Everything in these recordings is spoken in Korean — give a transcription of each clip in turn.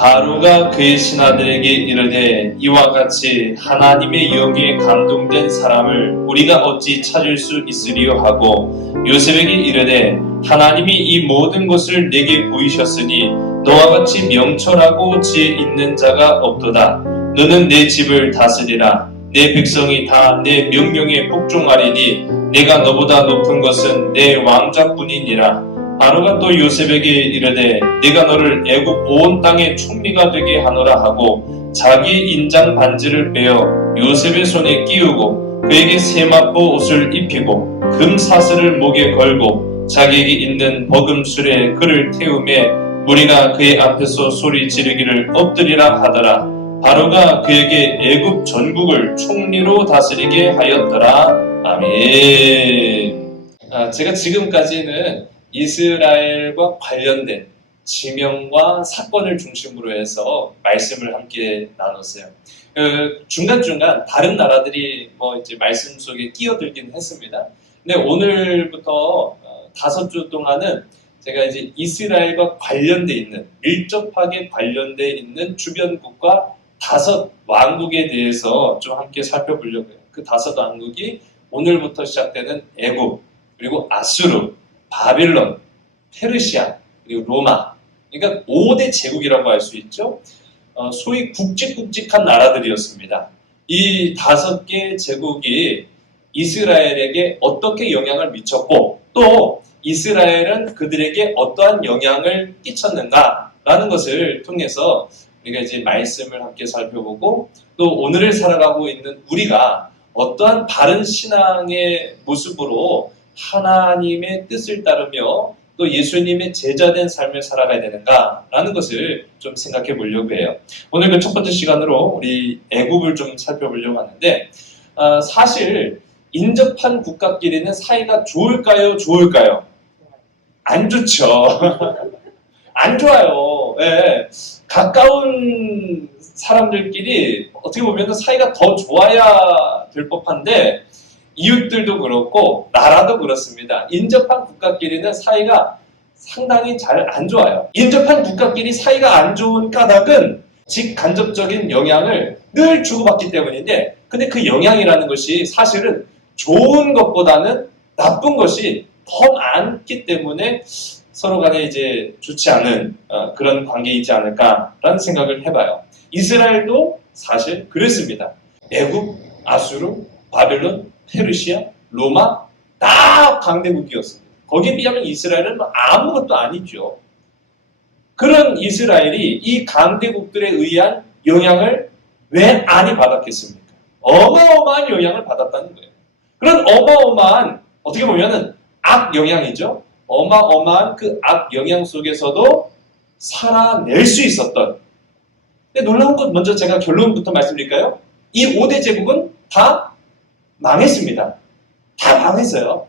바로가 그의 신하들에게 이르되 이와 같이 하나님의 영에 감동된 사람을 우리가 어찌 찾을 수 있으리요 하고 요셉에게 이르되 하나님이 이 모든 것을 내게 보이셨으니 너와 같이 명철하고 지혜 있는 자가 없도다. 너는 내 집을 다스리라. 내 백성이 다 내 명령에 복종하리니 내가 너보다 높은 것은 내 왕자뿐이니라. 바로가 또 요셉에게 이르되 네가 너를 애굽 온 땅의 총리가 되게 하노라 하고 자기 인장 반지를 빼어 요셉의 손에 끼우고 그에게 세마포 옷을 입히고 금 사슬을 목에 걸고 자기에게 있는 버금술에 그를 태우매 무리가 그의 앞에서 소리 지르기를 엎드리라 하더라. 바로가 그에게 애굽 전국을 총리로 다스리게 하였더라. 아멘. 제가 지금까지는 이스라엘과 관련된 지명과 사건을 중심으로 해서 말씀을 함께 나눴어요. 중간중간 다른 나라들이 이제 말씀 속에 끼어들긴 했습니다. 근데 오늘부터 5주 동안은 제가 이제 이스라엘과 관련돼 있는, 밀접하게 관련돼 있는 주변국과 5 왕국에 대해서 좀 함께 살펴보려고요. 그 5 왕국이 오늘부터 시작되는 애굽, 그리고 아수르, 바빌론, 페르시아, 그리고 로마. 그러니까 5대 제국이라고 할 수 있죠. 소위 굵직굵직한 나라들이었습니다. 이 5개 제국이 이스라엘에게 어떻게 영향을 미쳤고 또 이스라엘은 그들에게 어떠한 영향을 끼쳤는가라는 것을 통해서 우리가 이제 말씀을 함께 살펴보고 또 오늘을 살아가고 있는 우리가 어떠한 바른 신앙의 모습으로 하나님의 뜻을 따르며 또 예수님의 제자된 삶을 살아가야 되는가라는 것을 좀 생각해 보려고 해요. 오늘 그 첫 번째 시간으로 우리 애굽을 좀 살펴보려고 하는데 사실 인접한 국가끼리는 사이가 좋을까요? 좋을까요? 안 좋죠. 안 좋아요. 네. 가까운 사람들끼리 어떻게 보면 사이가 더 좋아야 될 법한데 이웃들도 그렇고 나라도 그렇습니다. 인접한 국가끼리는 사이가 상당히 잘 안 좋아요. 인접한 국가끼리 사이가 안 좋은 까닭은 직간접적인 영향을 늘 주고받기 때문인데 근데 그 영향이라는 것이 사실은 좋은 것보다는 나쁜 것이 더 많기 때문에 서로 간에 이제 좋지 않은 그런 관계이지 않을까라는 생각을 해봐요. 이스라엘도 사실 그랬습니다. 애굽, 아수르, 바벨론, 페르시아, 로마 다 강대국이었습니다. 거기에 비하면 이스라엘은 아무것도 아니죠. 그런 이스라엘이 이 강대국들에 의한 영향을 왜 많이 받았겠습니까? 어마어마한 영향을 받았다는 거예요. 그런 어마어마한 어떻게 보면은 악 영향이죠. 어마어마한 그 악 영향 속에서도 살아낼 수 있었던. 근데 놀라운 건 먼저 제가 결론부터 말씀드릴까요? 이 5대 제국은 다 망했습니다. 다 망했어요.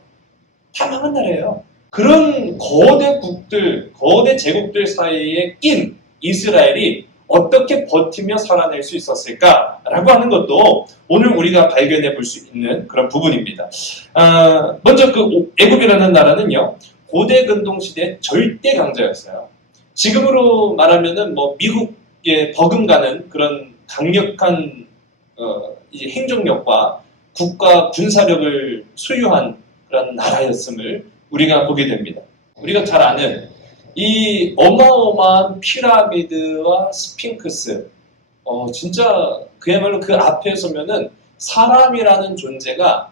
다 망한 나라예요. 그런 거대 국들, 거대 제국들 사이에 낀 이스라엘이 어떻게 버티며 살아낼 수 있었을까라고 하는 것도 오늘 우리가 발견해 볼 수 있는 그런 부분입니다. 먼저 그 애굽이라는 나라는요, 고대 근동시대 절대 강자였어요. 지금으로 말하면은 미국에 버금가는 그런 강력한 이제 행정력과 국가 군사력을 소유한 그런 나라였음을 우리가 보게 됩니다. 우리가 잘 아는 이 어마어마한 피라미드와 스핑크스, 진짜 그야말로 그 앞에 서면은 사람이라는 존재가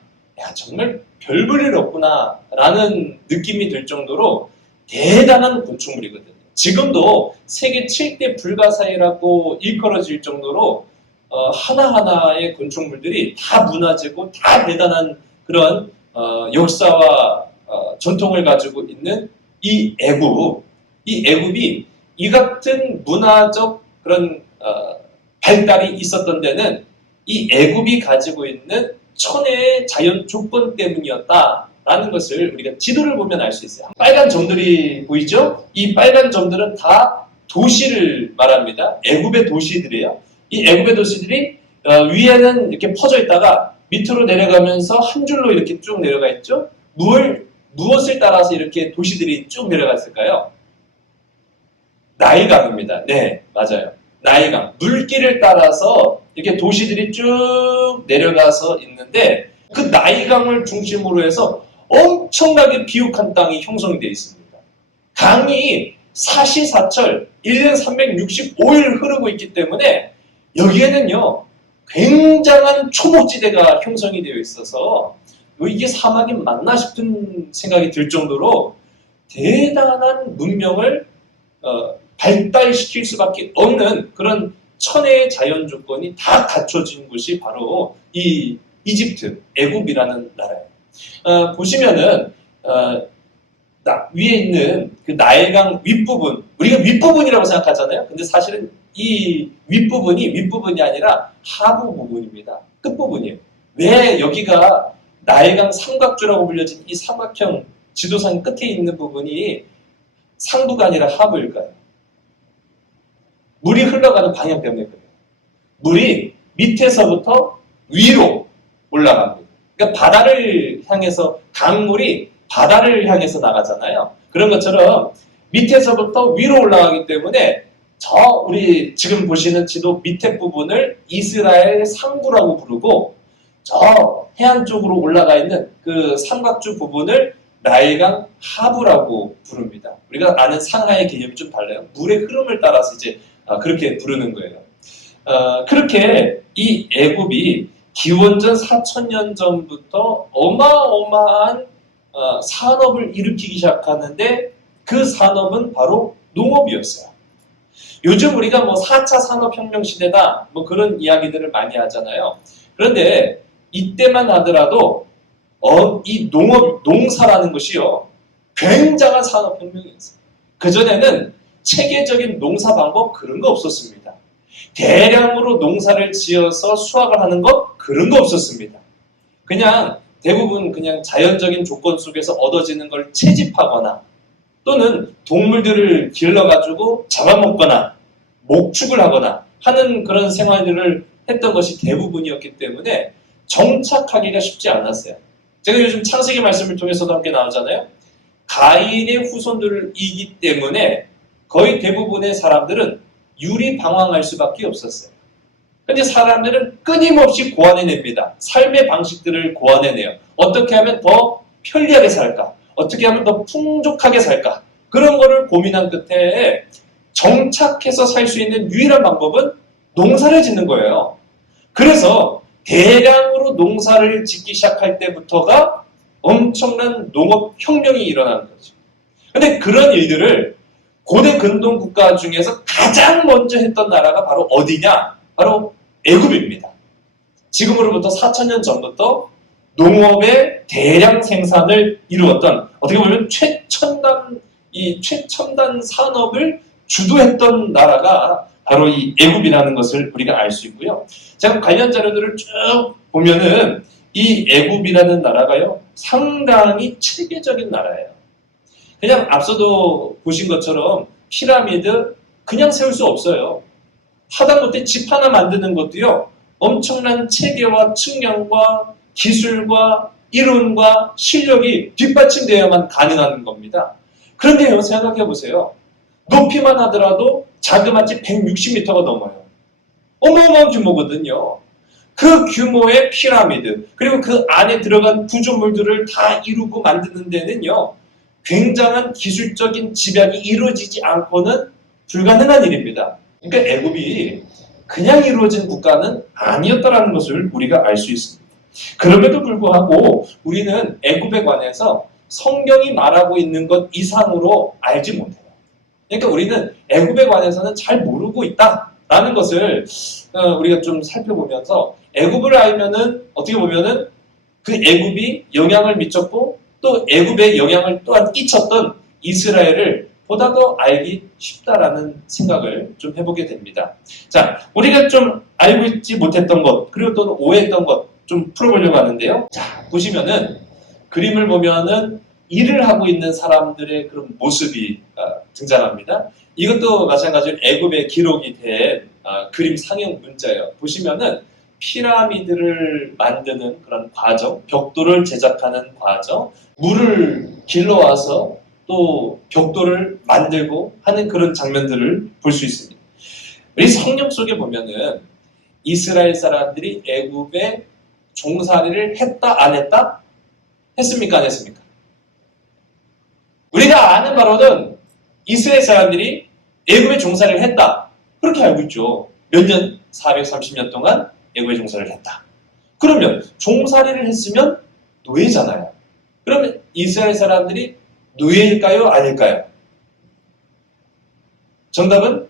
정말 별 볼 일 없구나 라는 느낌이 들 정도로 대단한 건축물이거든요. 지금도 세계 7대 불가사의라고 일컬어질 정도로 하나하나의 건축물들이 다 문화재고 다 대단한 그런 역사와 전통을 가지고 있는 이 애굽이 이 같은 문화적 그런 발달이 있었던 데는 이 애굽이 가지고 있는 천혜의 자연 조건 때문이었다라는 것을 우리가 지도를 보면 알 수 있어요. 빨간 점들이 보이죠? 이 빨간 점들은 다 도시를 말합니다. 애굽의 도시들이에요. 이 애굽의 도시들이 위에는 이렇게 퍼져 있다가 밑으로 내려가면서 한 줄로 이렇게 쭉 내려가 있죠? 무엇을 따라서 이렇게 도시들이 쭉 내려갔을까요? 나일강입니다. 네, 맞아요. 나일강. 물길을 따라서 이렇게 도시들이 쭉 내려가서 있는데 그 나일강을 중심으로 해서 엄청나게 비옥한 땅이 형성되어 있습니다. 강이 사시사철 1년 365일 흐르고 있기 때문에 여기에는요 굉장한 초목지대가 형성이 되어 있어서 이게 사막이 맞나 싶은 생각이 들 정도로 대단한 문명을 발달시킬 수밖에 없는 그런 천혜의 자연 조건이 다 갖춰진 곳이 바로 이 이집트, 애굽이라는 나라예요. 보시면은 위에 있는 그 나일강 윗부분, 우리가 윗부분이라고 생각하잖아요. 근데 사실은 이 윗부분이 아니라 하부 부분입니다. 끝부분이에요. 왜 여기가 나일강 삼각주라고 불려진 이 삼각형 지도상 끝에 있는 부분이 상부가 아니라 하부일까요? 물이 흘러가는 방향 때문에 그래요. 물이 밑에서부터 위로 올라갑니다. 그러니까 바다를 향해서 강물이 바다를 향해서 나가잖아요. 그런 것처럼 밑에서부터 위로 올라가기 때문에 우리 지금 보시는 지도 밑에 부분을 이스라엘 상부라고 부르고 저 해안 쪽으로 올라가 있는 그 삼각주 부분을 나일강 하부라고 부릅니다. 우리가 아는 상하의 개념이 좀 달라요. 물의 흐름을 따라서 이제 그렇게 부르는 거예요. 그렇게 이 애굽이 기원전 4000년 전부터 어마어마한 산업을 일으키기 시작하는데 그 산업은 바로 농업이었어요. 요즘 우리가 뭐 4차 산업혁명 시대다 뭐 그런 이야기들을 많이 하잖아요. 그런데 이때만 하더라도 이 농사라는 것이요 굉장한 산업혁명이었어요. 그전에는 체계적인 농사 방법 그런 거 없었습니다. 대량으로 농사를 지어서 수확을 하는 것 그런 거 없었습니다. 그냥 대부분 그냥 자연적인 조건 속에서 얻어지는 걸 채집하거나 또는 동물들을 길러가지고 잡아먹거나 목축을 하거나 하는 그런 생활들을 했던 것이 대부분이었기 때문에 정착하기가 쉽지 않았어요. 제가 요즘 창세기 말씀을 통해서도 함께 나오잖아요. 가인의 후손들이기 때문에 거의 대부분의 사람들은 유리방황할 수밖에 없었어요. 근데 사람들은 끊임없이 고안해냅니다. 삶의 방식들을 고안해내요. 어떻게 하면 더 편리하게 살까? 어떻게 하면 더 풍족하게 살까? 그런 거를 고민한 끝에 정착해서 살 수 있는 유일한 방법은 농사를 짓는 거예요. 그래서 대량으로 농사를 짓기 시작할 때부터가 엄청난 농업혁명이 일어나는 거죠. 근데 그런 일들을 고대 근동 국가 중에서 가장 먼저 했던 나라가 바로 어디냐? 바로 애굽입니다. 지금으로부터 4000년 전부터 농업의 대량 생산을 이루었던 어떻게 보면 최첨단 산업을 주도했던 나라가 바로 이 애굽이라는 것을 우리가 알 수 있고요. 제가 관련 자료들을 쭉 보면은 이 애굽이라는 나라가요 상당히 체계적인 나라예요. 그냥 앞서도 보신 것처럼 피라미드 그냥 세울 수 없어요. 하다못해 집 하나 만드는 것도요 엄청난 체계와 측량과 기술과 이론과 실력이 뒷받침되어야만 가능한 겁니다. 그런데요 생각해 보세요. 높이만 하더라도 자그마치 160m가 넘어요. 어마어마한 규모거든요. 그 규모의 피라미드 그리고 그 안에 들어간 구조물들을 다 이루고 만드는 데는요 굉장한 기술적인 집약이 이루어지지 않고는 불가능한 일입니다. 그러니까 애굽이 그냥 이루어진 국가는 아니었다는 것을 우리가 알 수 있습니다. 그럼에도 불구하고 우리는 애굽에 관해서 성경이 말하고 있는 것 이상으로 알지 못해요. 그러니까 우리는 애굽에 관해서는 잘 모르고 있다라는 것을 우리가 좀 살펴보면서 애굽을 알면은 어떻게 보면은 그 애굽이 영향을 미쳤고 또 애굽에 영향을 또한 끼쳤던 이스라엘을 보다 더 알기 쉽다라는 생각을 좀 해보게 됩니다. 자, 우리가 좀 알고 있지 못했던 것 그리고 또 오해했던 것 좀 풀어보려고 하는데요. 자, 보시면은 그림을 보면은 일을 하고 있는 사람들의 그런 모습이 등장합니다. 이것도 마찬가지로 애굽에 기록이 된 그림 상형 문자예요. 보시면은 피라미드를 만드는 그런 과정, 벽돌을 제작하는 과정, 물을 길러와서 또 벽돌을 만들고 하는 그런 장면들을 볼 수 있습니다. 우리 성경 속에 보면은 이스라엘 사람들이 애굽에 종살이를 했다 안 했다? 했습니까 안 했습니까? 우리가 아는 바로는 이스라엘 사람들이 애굽에 종살이를 했다. 그렇게 알고 있죠. 몇 년? 430년 동안 애굽에 종살이를 했다. 그러면 종살이를 했으면 노예잖아요. 그러면 이스라엘 사람들이 노예일까요? 아닐까요? 정답은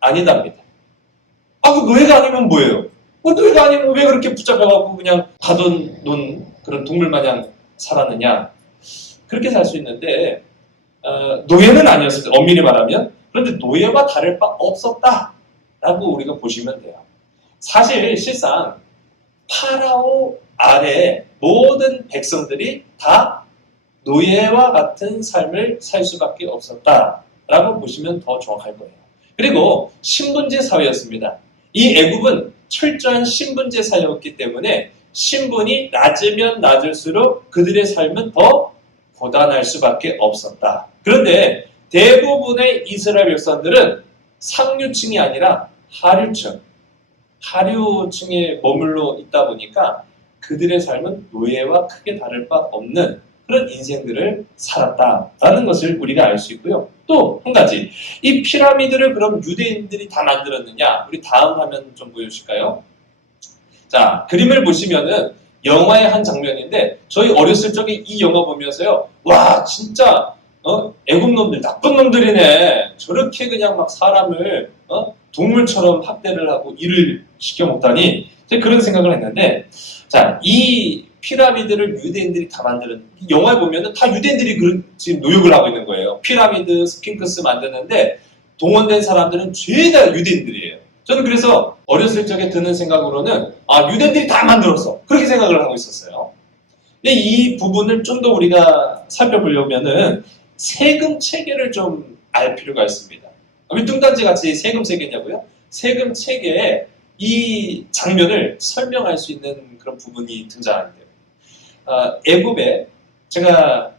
아니답니다. 그 노예가 아니면 뭐예요? 노예가 아니면 왜 그렇게 붙잡혀갖고 그냥 가둬놓은 그런 동물 마냥 살았느냐? 그렇게 살 수 있는데 노예는 아니었어요. 엄밀히 말하면. 그런데 노예와 다를 바 없었다라고 우리가 보시면 돼요. 사실 실상 파라오 아래 모든 백성들이 다 노예와 같은 삶을 살 수밖에 없었다라고 보시면 더 정확할 거예요. 그리고 신분제 사회였습니다. 이 애굽은 철저한 신분제 사회였기 때문에 신분이 낮으면 낮을수록 그들의 삶은 더 고단할 수밖에 없었다. 그런데 대부분의 이스라엘 백성들은 상류층이 아니라 하류층에 머물러 있다 보니까 그들의 삶은 노예와 크게 다를 바 없는 그런 인생들을 살았다라는 것을 우리가 알 수 있고요. 또 한 가지, 이 피라미드를 그럼 유대인들이 다 만들었느냐? 우리 다음 화면 좀 보여주실까요? 자, 그림을 보시면은 영화의 한 장면인데 저희 어렸을 적에 이 영화 보면서요, 와 진짜 애국 놈들 나쁜 놈들이네. 저렇게 그냥 막 사람을 동물처럼 학대를 하고 일을 시켜 먹다니 그런 생각을 했는데, 자, 이 피라미드를 유대인들이 다 만드는, 영화에 보면은 다 유대인들이 지금 노역을 하고 있는 거예요. 피라미드, 스핑크스 만드는데 동원된 사람들은 죄다 유대인들이에요. 저는 그래서 어렸을 적에 드는 생각으로는 유대인들이 다 만들었어. 그렇게 생각을 하고 있었어요. 근데 이 부분을 좀 더 우리가 살펴보려면은 세금 체계를 좀 알 필요가 있습니다. 왜 뚱딴지 같이 세금 체계냐고요? 세금 체계에 이 장면을 설명할 수 있는 그런 부분이 등장하는데요. 애굽에 제가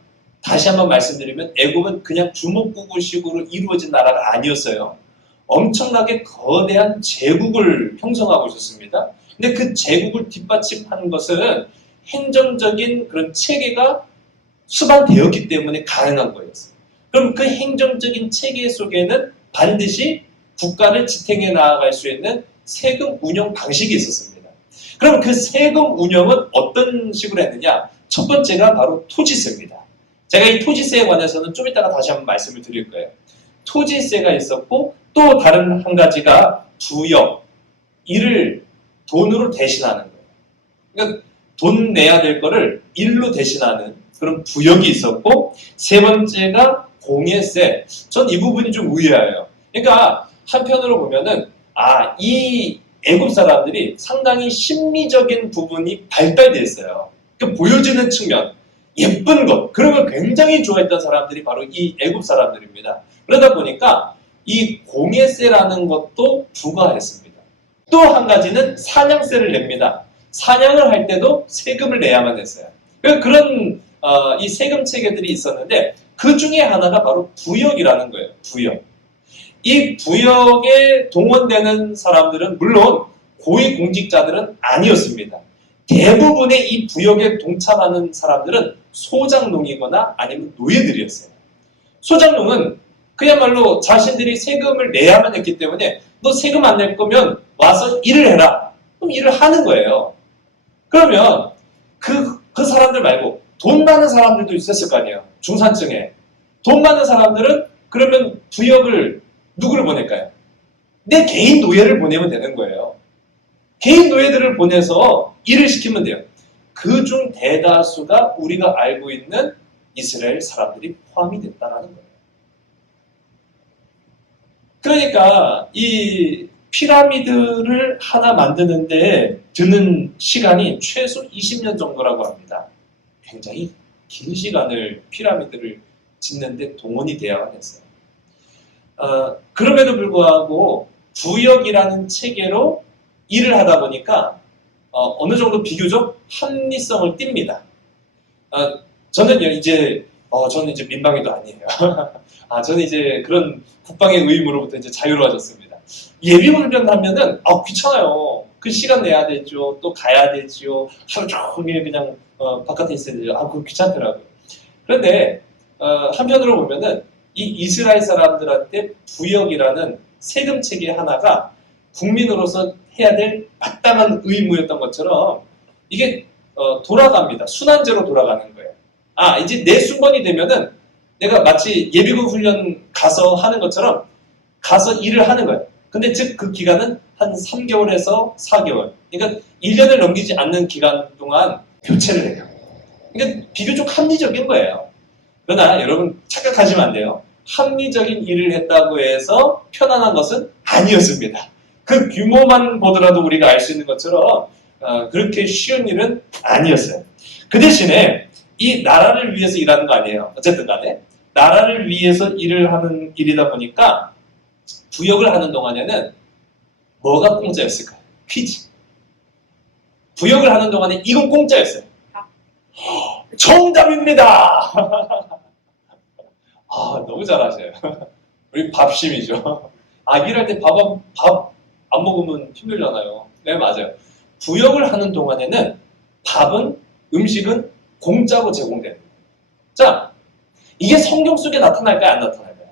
다시 한번 말씀드리면 애굽은 그냥 주먹구구식으로 이루어진 나라가 아니었어요. 엄청나게 거대한 제국을 형성하고 있었습니다. 근데 그 제국을 뒷받침하는 것은 행정적인 그런 체계가 수반되었기 때문에 가능한 거였어요. 그럼 그 행정적인 체계 속에는 반드시 국가를 지탱해 나아갈 수 있는 세금 운영 방식이 있었습니다. 그럼 그 세금 운영은 어떤 식으로 했느냐? 첫 번째가 바로 토지세입니다. 제가 이 토지세에 관해서는 좀 이따가 다시 한번 말씀을 드릴 거예요. 토지세가 있었고 또 다른 한 가지가 부역, 이를 돈으로 대신하는 거예요. 그러니까 돈 내야 될 거를 일로 대신하는 그런 부역이 있었고, 세 번째가 공예세. 전 이 부분이 좀 의아해요. 그러니까 한편으로 보면은 이 애굽 사람들이 상당히 심미적인 부분이 발달되어 있어요. 그 보여지는 측면, 예쁜 것, 그런 걸 굉장히 좋아했던 사람들이 바로 이 애굽 사람들입니다. 그러다 보니까 이 공예세라는 것도 부과했습니다. 또 한 가지는 사냥세를 냅니다. 사냥을 할 때도 세금을 내야만 했어요. 그런 이 세금 체계들이 있었는데 그 중에 하나가 바로 부역이라는 거예요. 부역. 이 부역에 동원되는 사람들은 물론 고위공직자들은 아니었습니다. 대부분의 이 부역에 동참하는 사람들은 소장농이거나 아니면 노예들이었어요. 소장농은 그야말로 자신들이 세금을 내야만 했기 때문에 너 세금 안 낼 거면 와서 일을 해라. 그럼 일을 하는 거예요. 그러면 그 사람들 말고 돈 많은 사람들도 있었을 거 아니에요. 중산층에. 돈 많은 사람들은 그러면 부역을 누구를 보낼까요? 내 개인 노예를 보내면 되는 거예요. 개인 노예들을 보내서 일을 시키면 돼요. 그중 대다수가 우리가 알고 있는 이스라엘 사람들이 포함이 됐다는 거예요. 그러니까 이 피라미드를 하나 만드는데 드는 시간이 최소 20년 정도라고 합니다. 굉장히 긴 시간을 피라미드를 짓는데 동원이 되어야 했어요. 그럼에도 불구하고 부역이라는 체계로 일을 하다 보니까 어느 정도 비교적 합리성을 띱니다. 저는요 이제 저는 이제 민방위도 아니에요. 저는 이제 그런 국방의 의무로부터 이제 자유로워졌습니다. 예비훈련 하면은 귀찮아요. 그 시간 내야 되죠. 또 가야 되죠. 하루 종일 그냥 바깥에 있어야 되죠. 그거 귀찮더라고요. 그런데 한편으로 보면은 이 이스라엘 사람들한테 부역이라는 세금 체계 하나가 국민으로서 해야 될 마땅한 의무였던 것처럼 이게 돌아갑니다. 순환제로 돌아가는 거예요. 이제 내 순번이 되면은 내가 마치 예비군 훈련 가서 하는 것처럼 가서 일을 하는 거예요. 근데 즉 그 기간은 한 3개월에서 4개월. 그러니까 1년을 넘기지 않는 기간 동안 교체를 해요. 그러니까 비교적 합리적인 거예요. 그러나 여러분 착각하시면 안 돼요. 합리적인 일을 했다고 해서 편안한 것은 아니었습니다. 그 규모만 보더라도 우리가 알 수 있는 것처럼 그렇게 쉬운 일은 아니었어요. 그 대신에 이 나라를 위해서 일하는 거 아니에요. 어쨌든 간에 나라를 위해서 일을 하는 일이다 보니까 부역을 하는 동안에는 뭐가 공짜였을까요? 퀴즈. 부역을 하는 동안에 이건 공짜였어요. 정답입니다. 너무 잘하세요. 우리 밥심이죠. 일할 때 밥 안 먹으면 힘들잖아요. 네, 맞아요. 부역을 하는 동안에는 밥은, 음식은 공짜로 제공됩니다. 자, 이게 성경 속에 나타날까요? 안 나타날까요?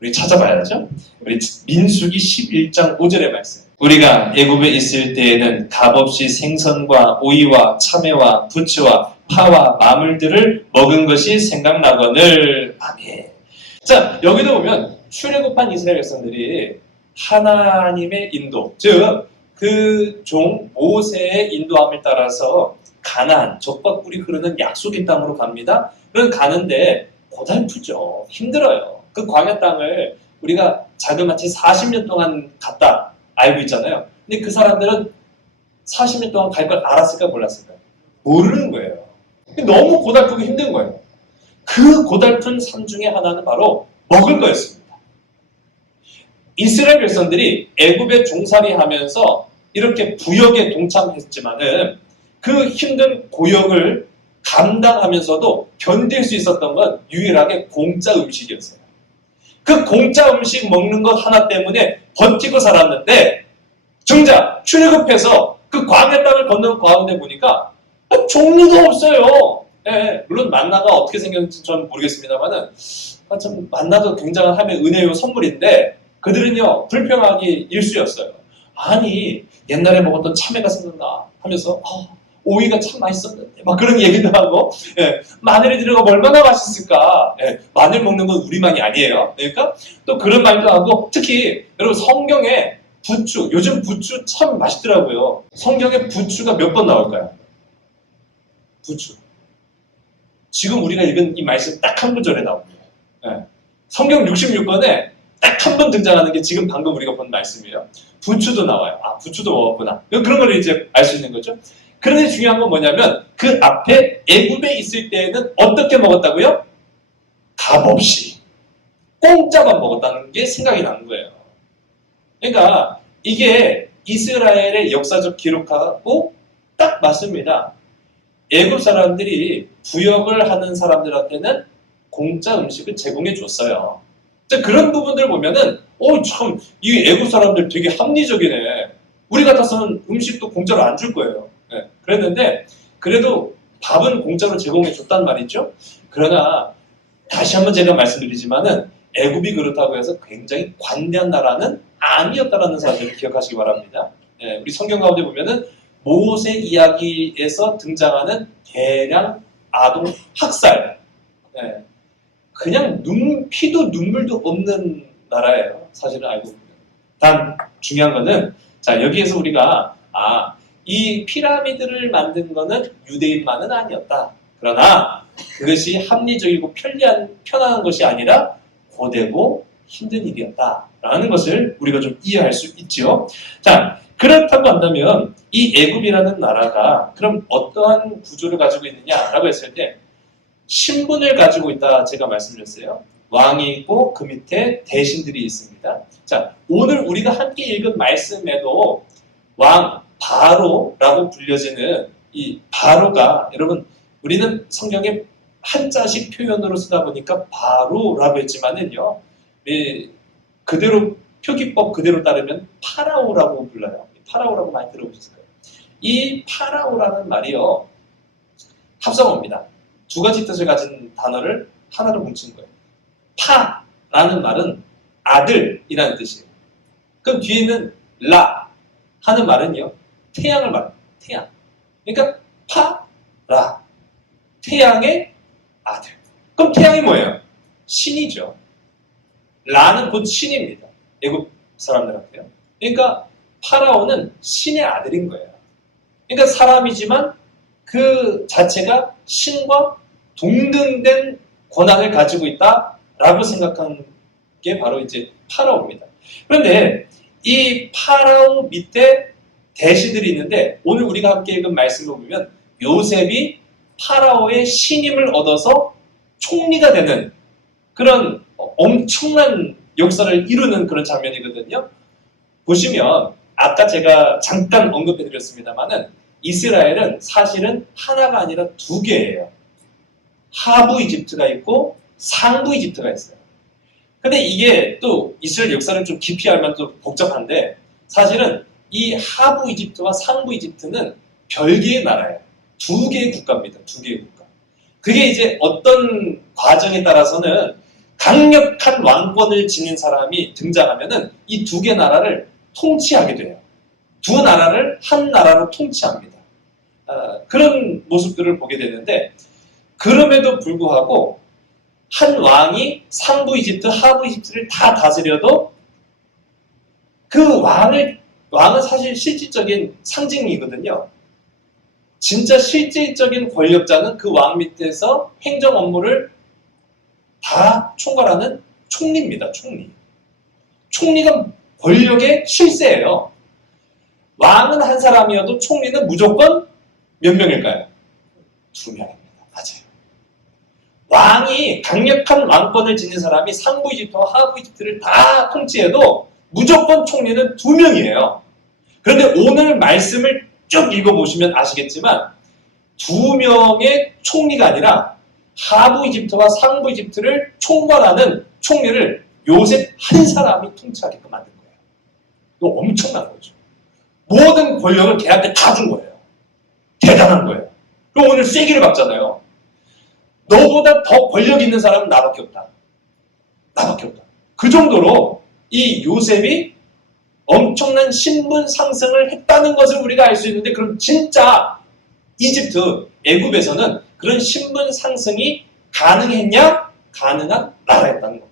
우리 찾아봐야죠. 우리 민수기 11장 5절의 말씀. 우리가 애굽에 있을 때에는 값없이 생선과 오이와 참외와 부추와 파와 마물들을 먹은 것이 생각나거늘. 아멘. 자, 여기도 보면 출애굽한 이스라엘 백성들이 하나님의 인도, 즉 그 종 모세의 인도함을 따라서 가나안, 적과 꿀이 흐르는 약속의 땅으로 갑니다. 그럼 가는데 고달프죠. 힘들어요. 그 광야 땅을 우리가 자그마치 40년 동안 갔다 알고 있잖아요. 근데 그 사람들은 40년 동안 갈 걸 알았을까 몰랐을까요? 모르는 거예요. 너무 고달프고 힘든 거예요. 그 고달픈 삶 중에 하나는 바로 먹을 거였습니다. 이스라엘 백성들이 애굽에 종살이 하면서 이렇게 부역에 동참했지만은 그 힘든 고역을 감당하면서도 견딜 수 있었던 건 유일하게 공짜 음식이었어요. 그 공짜 음식 먹는 것 하나 때문에 버티고 살았는데 정작 출애굽해서 그 광야 땅을 건너는 가운데 보니까 종류도 없어요. 네, 물론 만나가 어떻게 생겼는지 저는 모르겠습니다만은 참 만나도 굉장한 하나님의 은혜요 선물인데 그들은요 불평하기 일쑤였어요. 아니 옛날에 먹었던 참외가 생각나 하면서 오이가 참 맛있었는데 막 그런 얘기도 하고 마늘이 들어가면 얼마나 맛있을까. 마늘 먹는 건 우리만이 아니에요. 그러니까 또 그런 말도 하고 특히 여러분 성경에 부추, 요즘 부추 참 맛있더라고요. 성경에 부추가 몇 번 나올까요? 부추. 지금 우리가 읽은 이 말씀 딱 한 구절에 나옵니다. 성경 66권에 딱 한 번 등장하는 게 지금 방금 우리가 본 말씀이에요. 부추도 나와요. 부추도 먹었구나. 그런 걸 이제 알 수 있는 거죠. 그런데 중요한 건 뭐냐면 그 앞에 애굽에 있을 때에는 어떻게 먹었다고요? 값없이 공짜만 먹었다는 게 생각이 나는 거예요. 그러니까 이게 이스라엘의 역사적 기록하고 딱 맞습니다. 애굽 사람들이 부역을 하는 사람들한테는 공짜 음식을 제공해 줬어요. 그런 부분들 보면은 참 이 애굽 사람들 되게 합리적이네. 우리 같아서는 음식도 공짜로 안 줄 거예요. 그랬는데 그래도 밥은 공짜로 제공해 줬단 말이죠. 그러나 다시 한번 제가 말씀드리지만은 애굽이 그렇다고 해서 굉장히 관대한 나라는 아니었다라는 사실을 기억하시기 바랍니다. 우리 성경 가운데 보면은 모세 이야기에서 등장하는 대량 아동 학살, 그냥 피도 눈물도 없는 나라예요. 사실은 알고 보면. 단 중요한 거는 자 여기에서 우리가 이 피라미드를 만든 거는 유대인만은 아니었다. 그러나 그것이 합리적이고 편안한 것이 아니라 고되고 힘든 일이었다라는 것을 우리가 좀 이해할 수 있죠. 자, 그렇다고 한다면 이 애굽이라는 나라가 그럼 어떠한 구조를 가지고 있느냐라고 했을 때 신분을 가지고 있다 제가 말씀드렸어요. 왕이 있고 그 밑에 대신들이 있습니다. 자, 오늘 우리가 함께 읽은 말씀에도 왕 바로라고 불려지는 이 바로가 여러분 우리는 성경에 한자식 표현으로 쓰다 보니까 바로라고 했지만은요, 그대로 표기법 그대로 따르면 파라오라고 불러요. 파라오라고 많이 들어보셨을 거예요. 이 파라오라는 말이요, 합성어입니다. 두 가지 뜻을 가진 단어를 하나로 뭉친 거예요. 파라는 말은 아들이라는 뜻이에요. 그럼 뒤에는 라 하는 말은요, 태양을 말합니다. 태양. 그러니까 파라, 태양의 아들. 그럼 태양이 뭐예요? 신이죠. 라는 곧 신입니다. 애굽 사람들한테요. 그러니까 파라오는 신의 아들인 거예요. 그러니까 사람이지만 그 자체가 신과 동등된 권한을 가지고 있다라고 생각한 게 바로 이제 파라오입니다. 그런데 이 파라오 밑에 대신들이 있는데, 오늘 우리가 함께 읽은 말씀을 보면 요셉이 파라오의 신임을 얻어서 총리가 되는 그런 엄청난 역사를 이루는 그런 장면이거든요. 보시면 아까 제가 잠깐 언급해드렸습니다만은 이스라엘은 사실은 하나가 아니라 두 개예요. 하부 이집트가 있고 상부 이집트가 있어요. 근데 이게 또 이스라엘 역사를 좀 깊이 알면 또 복잡한데, 사실은 이 하부 이집트와 상부 이집트는 별개의 나라예요. 두 개의 국가입니다. 두 개의 국가. 그게 이제 어떤 과정에 따라서는 강력한 왕권을 지닌 사람이 등장하면은 이 두 개 나라를 통치하게 돼요. 두 나라를 한 나라로 통치합니다. 그런 모습들을 보게 되는데, 그럼에도 불구하고 한 왕이 상부 이집트, 하부 이집트를 다 다스려도 그 왕은 사실 실질적인 상징이거든요. 진짜 실질적인 권력자는 그 왕 밑에서 행정 업무를 다 총괄하는 총리입니다. 총리. 총리가 권력의 실세예요. 왕은 한 사람이어도 총리는 무조건 몇 명일까요? 2명입니다. 맞아요. 왕이 강력한 왕권을 지닌 사람이 상부 이집트와 하부 이집트를 다 통치해도 무조건 총리는 2명이에요. 그런데 오늘 말씀을 쭉 읽어보시면 아시겠지만 2명의 총리가 아니라 하부 이집트와 상부 이집트를 총괄하는 총리를 요셉 한 사람이 통치하게끔 만든 거예요. 이거 엄청난 거죠. 모든 권력을 걔한테 다 준 거예요. 대단한 거예요. 그럼 오늘 쐐기를 박잖아요. 너보다 더 권력 있는 사람은 나밖에 없다. 나밖에 없다. 그 정도로 이 요셉이 엄청난 신분 상승을 했다는 것을 우리가 알 수 있는데, 그럼 진짜 이집트, 애굽에서는 그런 신분 상승이 가능했냐? 가능한 나라였다는 겁니다.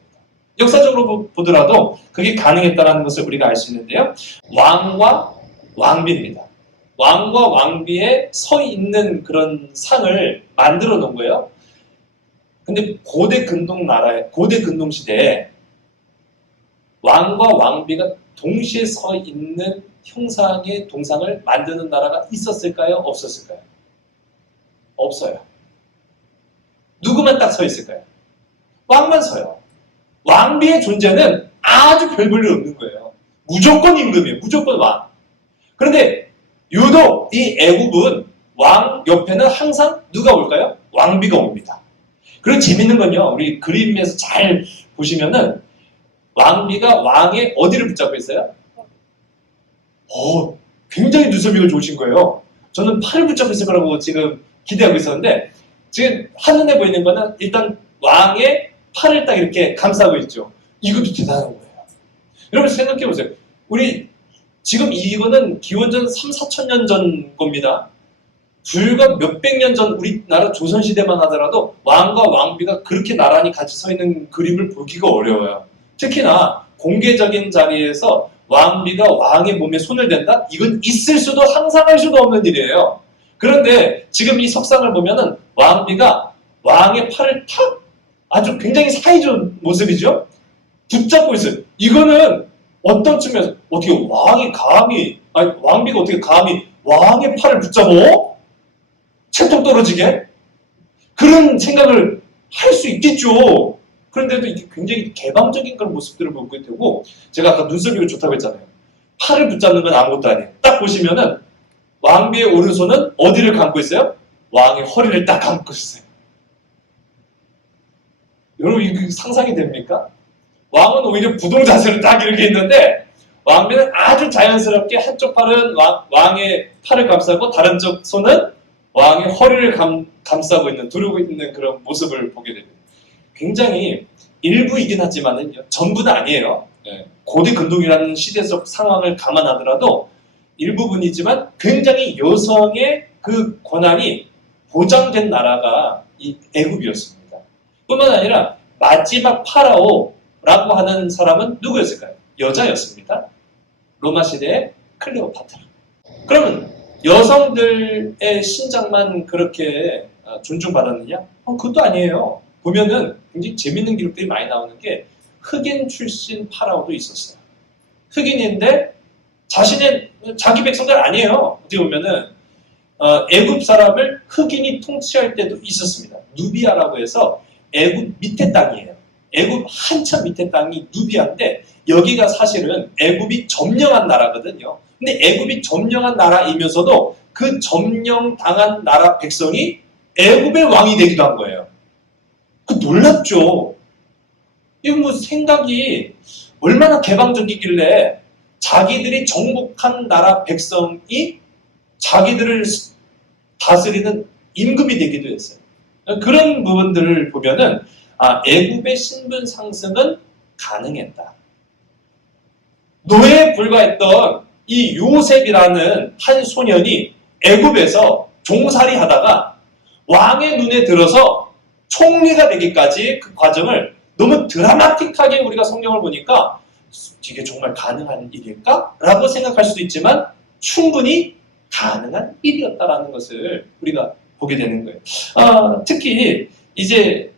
역사적으로 보더라도 그게 가능했다는 것을 우리가 알 수 있는데요. 왕과 왕비입니다. 왕과 왕비에 서 있는 그런 상을 만들어 놓은 거예요. 근데 고대 근동 시대에 왕과 왕비가 동시에 서 있는 형상의 동상을 만드는 나라가 있었을까요? 없었을까요? 없어요. 누구만 딱 서 있을까요? 왕만 서요. 왕비의 존재는 아주 별 볼 일 없는 거예요. 무조건 임금이에요. 무조건 왕. 그런데 유독 이 애굽은 왕 옆에는 항상 누가 올까요? 왕비가 옵니다. 그리고 재밌는 건요, 우리 그림에서 잘 보시면은 왕비가 왕의 어디를 붙잡고 있어요? 굉장히 눈썰미가 좋으신 거예요. 저는 팔을 붙잡고 있을 거라고 지금 기대하고 있었는데, 지금 한눈에 보이는 거는 일단 왕의 팔을 딱 이렇게 감싸고 있죠. 이것도 대단한 거예요. 여러분 생각해 보세요. 우리 지금 이거는 기원전 3, 4천 년 전 겁니다. 불과 몇백 년 전 우리나라 조선시대만 하더라도 왕과 왕비가 그렇게 나란히 같이 서 있는 그림을 보기가 어려워요. 특히나 공개적인 자리에서 왕비가 왕의 몸에 손을 댄다? 이건 있을 수도 상상할 수도 없는 일이에요. 그런데 지금 이 석상을 보면은 왕비가 왕의 팔을 탁, 아주 굉장히 사이좋은 모습이죠? 붙잡고 있어요. 이거는 어떤 측면에서 어떻게 왕비가 어떻게 감히 왕의 팔을 붙잡어? 채통 떨어지게? 그런 생각을 할 수 있겠죠. 그런데도 이게 굉장히 개방적인 그런 모습들을 보게 되고, 제가 아까 눈썹이가 좋다고 했잖아요. 팔을 붙잡는 건 아무것도 아니에요. 딱 보시면은 왕비의 오른손은 어디를 감고 있어요? 왕의 허리를 딱 감고 있어요. 여러분 이거 상상이 됩니까? 왕은 오히려 부동 자세로 딱 이렇게 있는데 왕비는 아주 자연스럽게 한쪽 팔은 왕의 팔을 감싸고 다른 쪽 손은 왕의 허리를 감싸고 있는, 두르고 있는 그런 모습을 보게 됩니다. 굉장히 일부이긴 하지만은 전부는 아니에요. 고대 근동이라는 시대적 상황을 감안하더라도 일부분이지만 굉장히 여성의 그 권한이 보장된 나라가 이 애굽이었습니다. 뿐만 아니라 마지막 파라오라고 하는 사람은 누구였을까요? 여자였습니다. 로마 시대의 클레오파트라. 그러면 여성들의 신장만 그렇게 존중받았느냐? 그것도 아니에요. 보면은 굉장히 재밌는 기록들이 많이 나오는 게 흑인 출신 파라오도 있었어요. 흑인인데 자기 백성들 아니에요. 어떻게 보면은 애굽 사람을 흑인이 통치할 때도 있었습니다. 누비아라고 해서 애굽 밑에 땅이에요. 애굽 한참 밑에 땅이 누비아인데 여기가 사실은 애굽이 점령한 나라거든요. 근데 애굽이 점령한 나라이면서도 그 점령당한 나라 백성이 애굽의 왕이 되기도 한 거예요. 그 놀랍죠. 이거 뭐 생각이 얼마나 개방적이길래 자기들이 정복한 나라 백성이 자기들을 다스리는 임금이 되기도 했어요. 그런 부분들을 보면은 애굽의 신분 상승은 가능했다. 노예에 불과했던 이 요셉이라는 한 소년이 애굽에서 종살이 하다가 왕의 눈에 들어서 총리가 되기까지 그 과정을 너무 드라마틱하게 우리가 성경을 보니까 이게 정말 가능한 일일까? 라고 생각할 수도 있지만 충분히 가능한 일이었다라는 것을 우리가 보게 되는 거예요. 특히 이제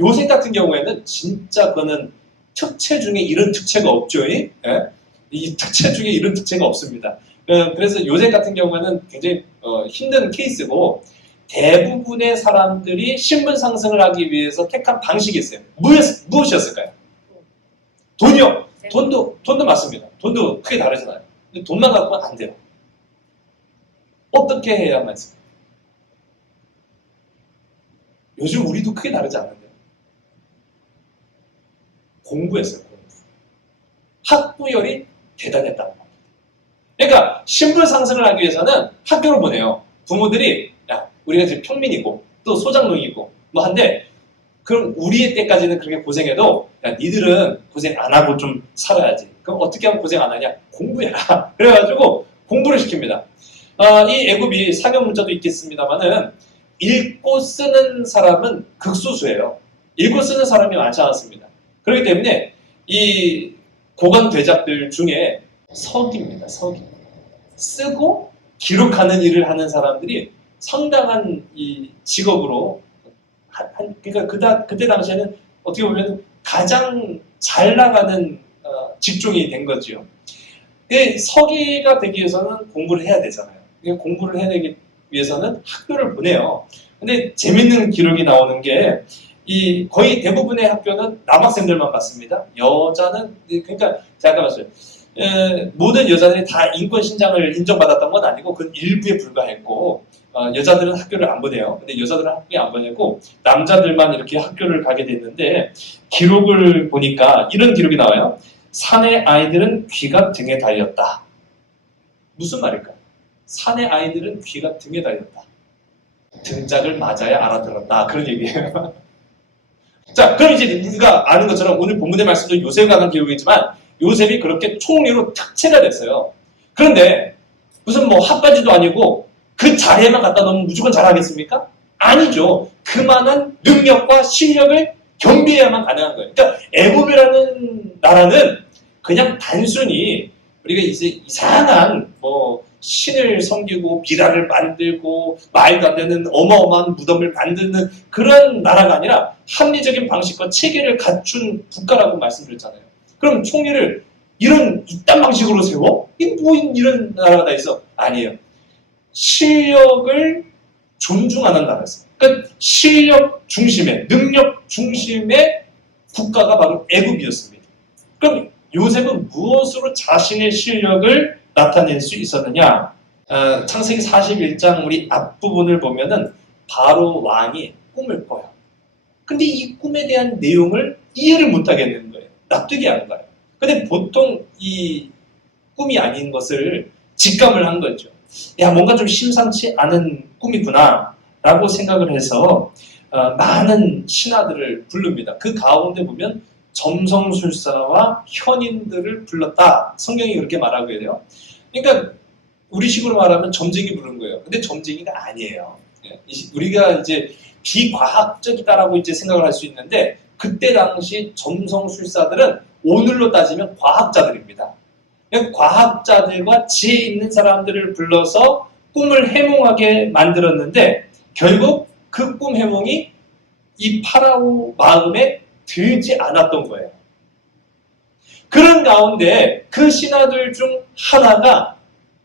요셉 같은 경우에는 진짜 그거는 특채 중에 이런 특채가 없죠. 이 특채 중에 이런 특채가 없습니다. 그래서 요셉 같은 경우에는 굉장히 힘든 케이스고 대부분의 사람들이 신분 상승을 하기 위해서 택한 방식이 있어요. 무엇이었을까요? 돈이요. 돈도 맞습니다. 돈도 크게 다르잖아요. 근데 돈만 갖고는 안 돼요. 어떻게 해야만 있을까요? 요즘 우리도 크게 다르지 않는데요. 공부했어요. 공부. 학부열이 대단했다는 겁니다. 그러니까 신분 상승을 하기 위해서는 학교를 보내요. 부모들이 야 우리가 지금 평민이고 또 소장농이고 뭐 한데 그럼 우리의 때까지는 그렇게 고생해도 야 니들은 고생 안 하고 좀 살아야지. 그럼 어떻게 하면 고생 안 하냐? 공부해라. 그래가지고 공부를 시킵니다. 이 애굽이 상형 문자도 있겠습니다만은 읽고 쓰는 사람은 극소수예요. 읽고 쓰는 사람이 많지 않았습니다. 그렇기 때문에 이 고관 대작들 중에 서기입니다. 서기. 쓰고 기록하는 일을 하는 사람들이 상당한 이 직업으로 그러니까 그때 당시에는 어떻게 보면 가장 잘 나가는 직종이 된 거죠. 서기가 되기 위해서는 공부를 해야 되잖아요. 공부를 해야 되기 위해서는 학교를 보내요. 근데 재밌는 기록이 나오는 게 이 거의 대부분의 학교는 남학생들만 받습니다. 여자는 그러니까 제가 아까 말했어요. 모든 여자들이 다 인권 신장을 인정받았던 건 아니고 그건 일부에 불과했고 여자들은 학교를 안 보내요. 근데 여자들은 학교에 안 보내고 남자들만 이렇게 학교를 가게 됐는데 기록을 보니까 이런 기록이 나와요. 산의 아이들은 귀가 등에 달렸다. 무슨 말일까요? 산의 아이들은 귀가 등에 달렸다. 등짝을 맞아야 알아들었다. 그런 얘기예요. 자, 그럼 이제 우리가 아는 것처럼 오늘 본문의 말씀도 요셉에 관한 기록이지만 요셉이 그렇게 총리로 특채가 됐어요. 그런데 무슨 뭐 학까지도 아니고 그 자리에만 갖다 놓으면 무조건 잘하겠습니까? 아니죠. 그만한 능력과 실력을 겸비해야만 가능한 거예요. 그러니까 애굽이라는 나라는 그냥 단순히 우리가 이제 이상한 뭐 신을 섬기고 미라를 만들고 말도 안 되는 어마어마한 무덤을 만드는 그런 나라가 아니라 합리적인 방식과 체계를 갖춘 국가라고 말씀드렸잖아요. 그럼 총리를 이딴 방식으로 세워? 이런 나라가 다 있어? 아니에요. 실력을 존중하는 나라였어요. 그러니까 실력 중심의, 능력 중심의 국가가 바로 애굽이었습니다. 그럼 요셉은 무엇으로 자신의 실력을 나타낼 수 있었느냐? 창세기 41장 우리 앞부분을 보면은 바로 왕이 꿈을 꿔요. 근데 이 꿈에 대한 내용을 이해를 못 하겠는 거예요. 납득이 안 가요. 근데 보통 이 꿈이 아닌 것을 직감을 한 거죠. 야, 뭔가 좀 심상치 않은 꿈이구나 라고 생각을 해서 많은 신하들을 부릅니다. 그 가운데 보면 점성술사와 현인들을 불렀다. 성경이 그렇게 말하고 있어요. 그러니까 우리식으로 말하면 점쟁이 부른 거예요. 근데 점쟁이가 아니에요. 우리가 이제 비과학적이다라고 이제 생각을 할 수 있는데 그때 당시 점성술사들은 오늘로 따지면 과학자들입니다. 과학자들과 지혜 있는 사람들을 불러서 꿈을 해몽하게 만들었는데 결국 그 꿈 해몽이 이 파라오 마음에 들지 않았던 거예요. 그런 가운데 그 신하들 중 하나가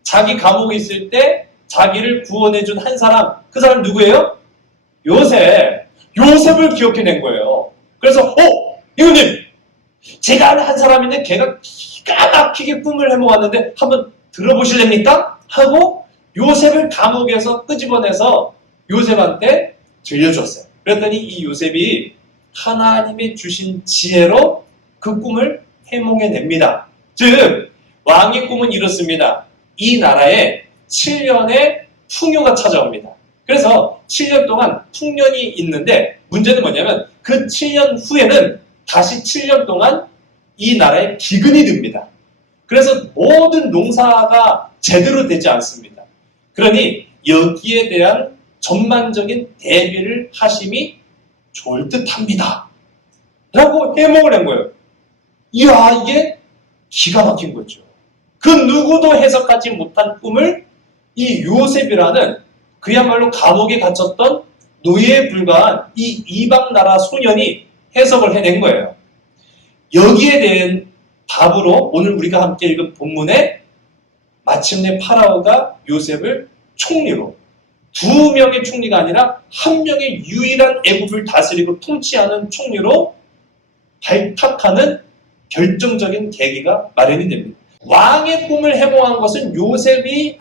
자기 감옥에 있을 때 자기를 구원해준 한 사람, 그 사람 누구예요? 요셉. 요셉을 기억해낸 거예요. 그래서 이모님, 제가 아는 한 사람인데 걔가 기가 막히게 꿈을 해모았는데 한번 들어보실랍니까? 하고 요셉을 감옥에서 끄집어내서 요셉한테 들려줬어요. 그랬더니 이 요셉이 하나님의 주신 지혜로 그 꿈을 해몽해냅니다. 즉 왕의 꿈은 이렇습니다. 이 나라에 7년의 풍요가 찾아옵니다. 그래서 7년 동안 풍년이 있는데 문제는 뭐냐면 그 7년 후에는 다시 7년 동안 이 나라에 기근이 듭니다. 그래서 모든 농사가 제대로 되지 않습니다. 그러니 여기에 대한 전반적인 대비를 하심이 좋을 듯합니다. 라고 해몽을 한 거예요. 이야, 이게 기가 막힌 거죠. 그 누구도 해석하지 못한 꿈을 이 요셉이라는 그야말로 감옥에 갇혔던 노예에 불과한 이 이방 나라 소년이 해석을 해낸 거예요. 여기에 대한 답으로 오늘 우리가 함께 읽은 본문에 마침내 파라오가 요셉을 총리로, 2명의 총리가 아니라 1명의 유일한 애굽을 다스리고 통치하는 총리로 발탁하는 결정적인 계기가 마련이 됩니다. 왕의 꿈을 해몽한 것은 요셉이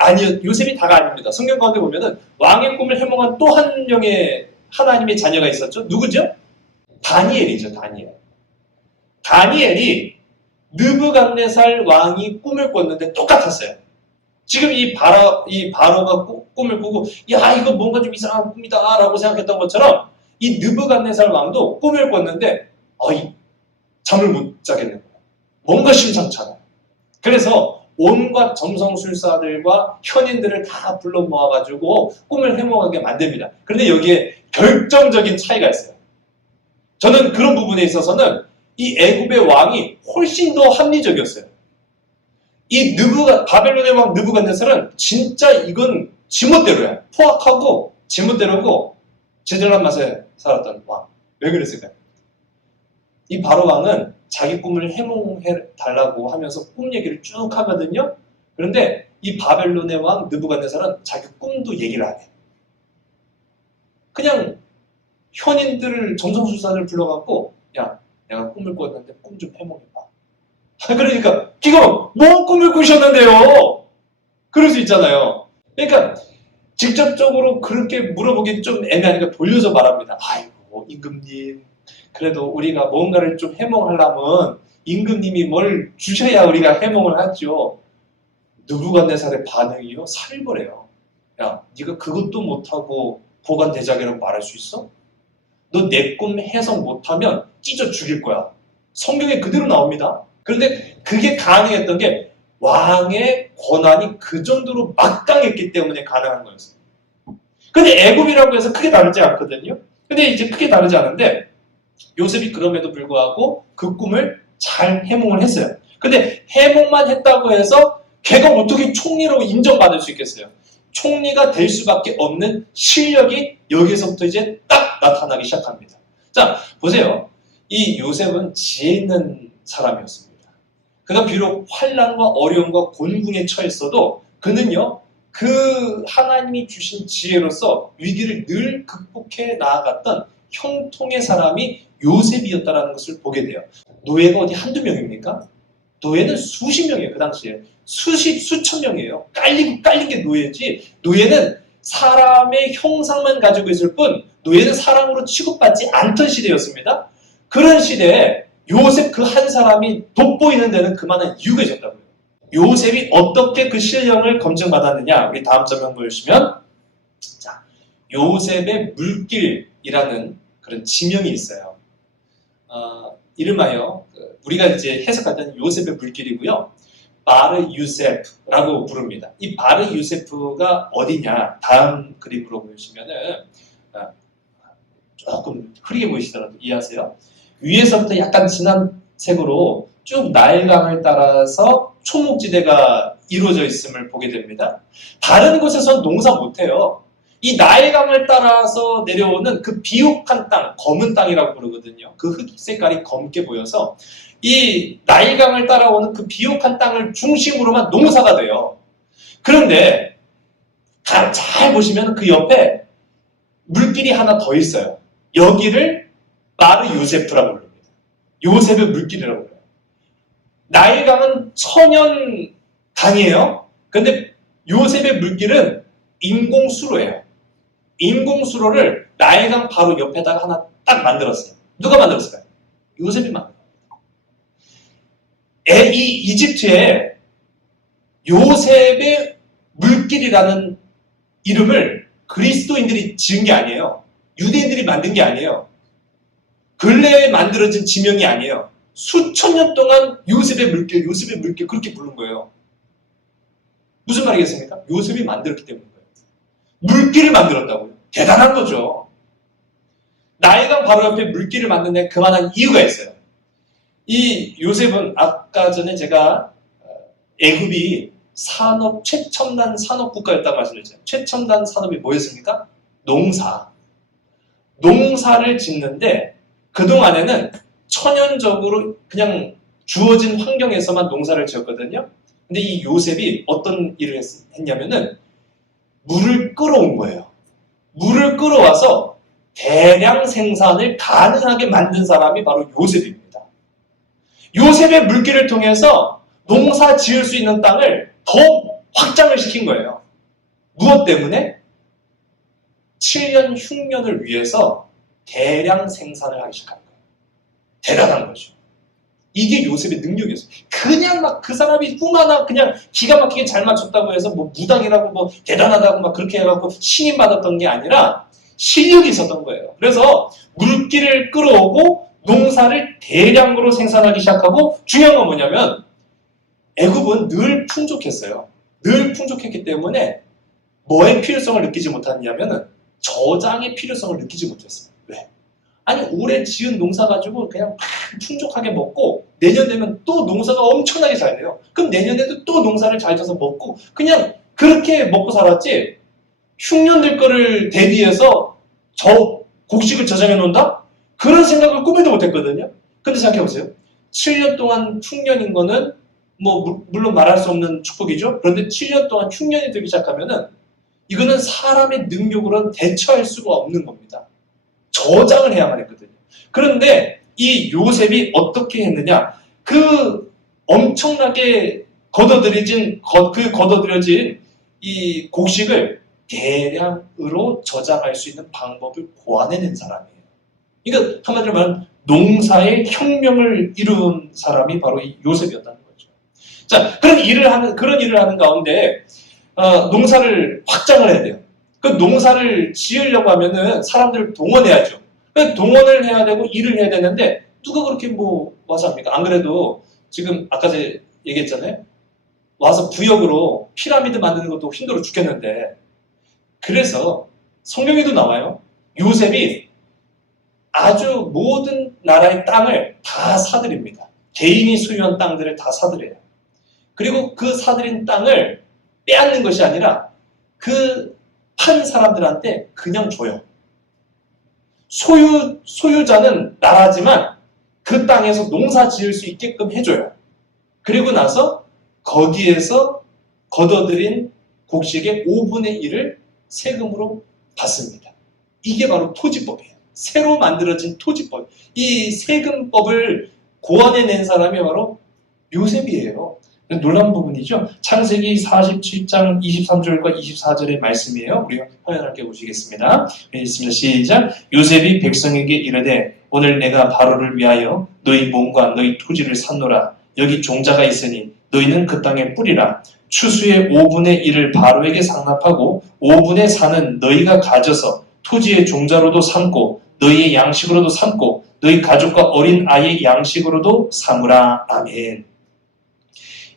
다가 아닙니다. 성경 가운데 보면은 왕의 꿈을 해몽한 또 한 명의 하나님의 자녀가 있었죠. 누구죠? 다니엘이죠. 다니엘이 느부갓네살 왕이 꿈을 꿨는데 똑같았어요. 지금 이 바로가 꿈을 꾸고 야, 이거 뭔가 좀 이상한 꿈이다 라고 생각했던 것처럼 이 느부갓네살 왕도 꿈을 꿨는데 잠을 못 자겠는 거야. 뭔가 심상찮아. 그래서 온갖 점성술사들과 현인들을 다 불러 모아가지고 꿈을 해몽하게 만듭니다. 그런데 여기에 결정적인 차이가 있어요. 저는 그런 부분에 있어서는 이 애굽의 왕이 훨씬 더 합리적이었어요. 이 바벨론의 왕 느부갓네살은 진짜 이건 지멋대로야. 포악하고 지멋대로고 제절한 맛에 살았던 왕. 왜 그랬을까요? 이 바로 왕은 자기 꿈을 해몽해달라고 하면서 꿈 얘기를 쭉 하거든요. 그런데 이 바벨론의 왕 느부갓네살은 자기 꿈도 얘기를 안 해. 그냥 현인들을 점성술사를 불러갖고 야, 내가 꿈을 꿨는데 꿈 좀 해몽해봐. 그러니까 지금 뭐 꿈을 꾸셨는데요? 그럴 수 있잖아요. 그러니까 직접적으로 그렇게 물어보기 좀 애매하니까 돌려서 말합니다. 아이고 임금님, 그래도 우리가 뭔가를 좀 해몽하려면 임금님이 뭘 주셔야 우리가 해몽을 하죠. 느부갓네살의 반응이요? 살벌해요. 야, 네가 그것도 못하고 고관대작이라고 말할 수 있어? 너 내 꿈 해석 못하면 찢어 죽일 거야. 성경에 그대로 나옵니다. 그런데 그게 가능했던 게 왕의 권한이 그 정도로 막강했기 때문에 가능한 거였어요. 근데 애굽이라고 해서 크게 다르지 않거든요. 근데 이제 크게 다르지 않은데 요셉이 그럼에도 불구하고 그 꿈을 잘 해몽을 했어요. 근데 해몽만 했다고 해서 걔가 어떻게 총리로 인정받을 수 있겠어요? 총리가 될 수밖에 없는 실력이 여기서부터 이제 딱 나타나기 시작합니다. 자, 보세요. 이 요셉은 지혜 있는 사람이었습니다. 그가 비록 환난과 어려움과 곤궁에 처했어도 그는요, 그 하나님이 주신 지혜로서 위기를 늘 극복해 나아갔던 형통의 사람이 요셉이었다는 것을 보게 돼요. 노예가 어디 한두 명입니까? 노예는 수십 명이에요. 그 당시에. 수천 명이에요. 깔린 게 노예지. 노예는 사람의 형상만 가지고 있을 뿐 노예는 사람으로 취급받지 않던 시대였습니다. 그런 시대에 요셉 그 한 사람이 돋보이는 데는 그만한 이유가 있었다고요. 요셉이 어떻게 그 신령을 검증받았느냐, 우리 다음 점 한번 보시면, 자, 요셉의 물길이라는 그런 지명이 있어요. 이름하여 우리가 이제 해석할 때는 요셉의 물길이고요. 바르 유세프라고 부릅니다. 이 바르 유세프가 어디냐? 다음 그림으로 보시면은 조금 흐리게 보이시더라도 이해하세요. 위에서부터 약간 진한 색으로 쭉 나일강을 따라서 초목지대가 이루어져 있음을 보게 됩니다. 다른 곳에서는 농사 못해요. 이 나일강을 따라서 내려오는 그 비옥한 땅, 검은 땅이라고 부르거든요. 그 흙 색깔이 검게 보여서 이 나일강을 따라오는 그 비옥한 땅을 중심으로만 농사가 돼요. 그런데 잘 보시면 그 옆에 물길이 하나 더 있어요. 여기를 바르 요세프라고 부릅니다. 요셉의 물길이라고 불러요. 나일강은 천연 강이에요. 근데 요셉의 물길은 인공수로예요. 인공수로를 나일강 바로 옆에다가 하나 딱 만들었어요. 누가 만들었어요? 요셉이 만들었어요. 이 이집트에 요셉의 물길이라는 이름을 그리스도인들이 지은 게 아니에요. 유대인들이 만든 게 아니에요. 근래에 만들어진 지명이 아니에요. 수천 년 동안 요셉의 물길 그렇게 부른 거예요. 무슨 말이겠습니까? 요셉이 만들었기 때문인 거예요. 물길을 만들었다고요. 대단한 거죠. 나일강 바로 옆에 물길을 만든 데 그만한 이유가 있어요. 이 요셉은 아까 전에 제가 애굽이 최첨단 산업 국가였다고 말씀드렸잖아요. 최첨단 산업이 뭐였습니까? 농사를 짓는데 그동안에는 천연적으로 그냥 주어진 환경에서만 농사를 지었거든요. 근데 이 요셉이 어떤 일을 했냐면은 물을 끌어온 거예요. 물을 끌어와서 대량 생산을 가능하게 만든 사람이 바로 요셉입니다. 요셉의 물길을 통해서 농사 지을 수 있는 땅을 더 확장을 시킨 거예요. 무엇 때문에? 7년 흉년을 위해서 대량 생산을 하기 시작한 거예요. 대단한 거죠. 이게 요셉의 능력이었어요. 그냥 막 그 사람이 꿈 하나 그냥 기가 막히게 잘 맞췄다고 해서 뭐 무당이라고 뭐 대단하다고 막 그렇게 해갖고 신임 받았던 게 아니라 실력이 있었던 거예요. 그래서 물길을 끌어오고 농사를 대량으로 생산하기 시작하고 중요한 건 뭐냐면 애굽은 늘 풍족했어요. 늘 풍족했기 때문에 뭐의 필요성을 느끼지 못했냐면은 저장의 필요성을 느끼지 못했어요. 왜? 아니 올해 지은 농사 가지고 그냥 풍족하게 먹고 내년 되면 또 농사가 엄청나게 잘 돼요. 그럼 내년에도 또 농사를 잘 져서 먹고 그냥 그렇게 먹고 살았지 흉년 될 거를 대비해서 곡식을 저장해 놓는다? 그런 생각을 꿈에도 못했거든요. 근데 생각해보세요. 7년 동안 흉년인 거는 뭐 물론 말할 수 없는 축복이죠. 그런데 7년 동안 흉년이 되기 시작하면은 이거는 사람의 능력으로는 대처할 수가 없는 겁니다. 저장을 해야만 했거든요. 그런데 이 요셉이 어떻게 했느냐? 그 엄청나게 걷어들여진 이 곡식을 대량으로 저장할 수 있는 방법을 고안해낸 사람이에요. 그러니까 한마디로 말하면 농사의 혁명을 이룬 사람이 바로 이 요셉이었다는 거죠. 자, 그런 일을 하는 가운데 농사를 확장을 해야 돼요. 그 농사를 지으려고 하면은 사람들을 동원해야죠. 동원을 해야 되고 일을 해야 되는데 누가 그렇게 뭐 와서 합니까? 안 그래도 지금 아까 제가 얘기했잖아요. 와서 부역으로 피라미드 만드는 것도 힘들어 죽겠는데 그래서 성경에도 나와요. 요셉이 아주 모든 나라의 땅을 다 사들입니다. 개인이 소유한 땅들을 다 사들여요. 그리고 그 사들인 땅을 빼앗는 것이 아니라 그 판 사람들한테 그냥 줘요. 소유자는 나라지만 그 땅에서 농사 지을 수 있게끔 해줘요. 그리고 나서 거기에서 걷어들인 곡식의 5분의 1을 세금으로 받습니다. 이게 바로 토지법이에요. 새로 만들어진 토지법. 이 세금법을 고안해낸 사람이 바로 요셉이에요. 놀라운 부분이죠. 창세기 47장 23절과 24절의 말씀이에요. 우리가 화면을 함께 보시겠습니다. 있습니다. 시작. 요셉이 백성에게 이르되 오늘 내가 바로를 위하여 너희 몸과 너희 토지를 샀노라. 여기 종자가 있으니 너희는 그 땅에 뿌리라. 추수의 5분의 1을 바로에게 상납하고 5분의 4는 너희가 가져서 토지의 종자로도 삼고 너희의 양식으로도 삼고 너희 가족과 어린 아이의 양식으로도 삼으라. 아멘.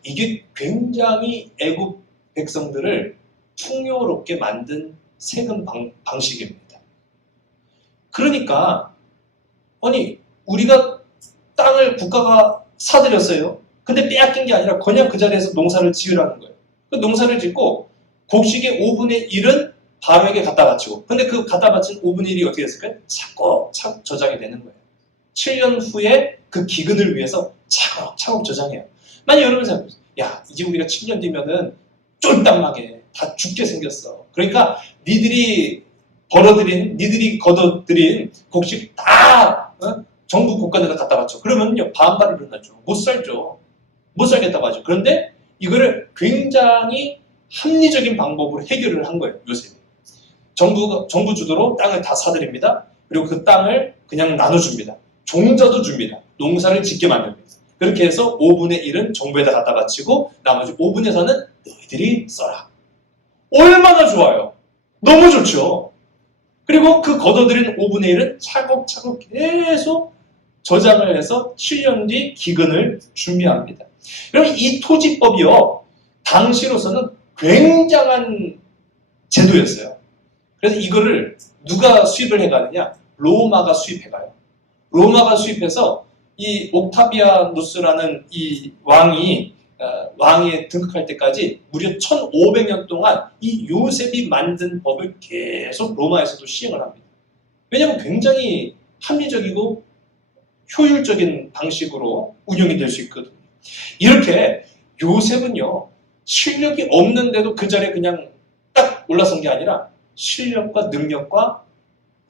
이게 굉장히 애굽 백성들을 풍요롭게 만든 세금 방식입니다. 그러니까 아니 우리가 땅을 국가가 사들였어요. 근데 빼앗긴 게 아니라 그냥 그 자리에서 농사를 지으라는 거예요. 그 농사를 짓고 곡식의 5분의 1은 바로에게 갖다 바치고 근데 그 갖다 바친 5분의 1이 어떻게 됐을까요? 차곡차곡 저장이 되는 거예요. 7년 후에 그 기근을 위해서 차곡차곡 저장해요. 만약 여러분 생각해보세요. 야 이제 우리가 7년 뒤면은 쫄딱하게 다 죽게 생겼어. 그러니까 니들이 걷어들인 곡식 다 정부 국가에다 갖다 바쳐. 그러면요 반발이 일어나죠. 못 살죠. 못 살겠다고 하죠. 그런데 이거를 굉장히 합리적인 방법으로 해결을 한 거예요. 요셉이. 정부 주도로 땅을 다 사들입니다. 그리고 그 땅을 그냥 나눠줍니다. 종자도 줍니다. 농사를 짓게 만듭니다. 그렇게 해서 5분의 1은 정부에다 갖다 바치고 나머지 5분의 4는 너희들이 써라. 얼마나 좋아요. 너무 좋죠. 그리고 그 걷어들인 5분의 1은 차곡차곡 계속 저장을 해서 7년 뒤 기근을 준비합니다. 여러분 이 토지법이요. 당시로서는 굉장한 제도였어요. 그래서 이거를 누가 수입을 해가느냐? 로마가 수입해가요. 로마가 수입해서 이 옥타비아누스라는 이 왕에 등극할 때까지 무려 1500년 동안 이 요셉이 만든 법을 계속 로마에서도 시행을 합니다. 왜냐하면 굉장히 합리적이고 효율적인 방식으로 운영이 될 수 있거든요. 이렇게 요셉은요 실력이 없는데도 그 자리에 그냥 딱 올라선 게 아니라 실력과 능력과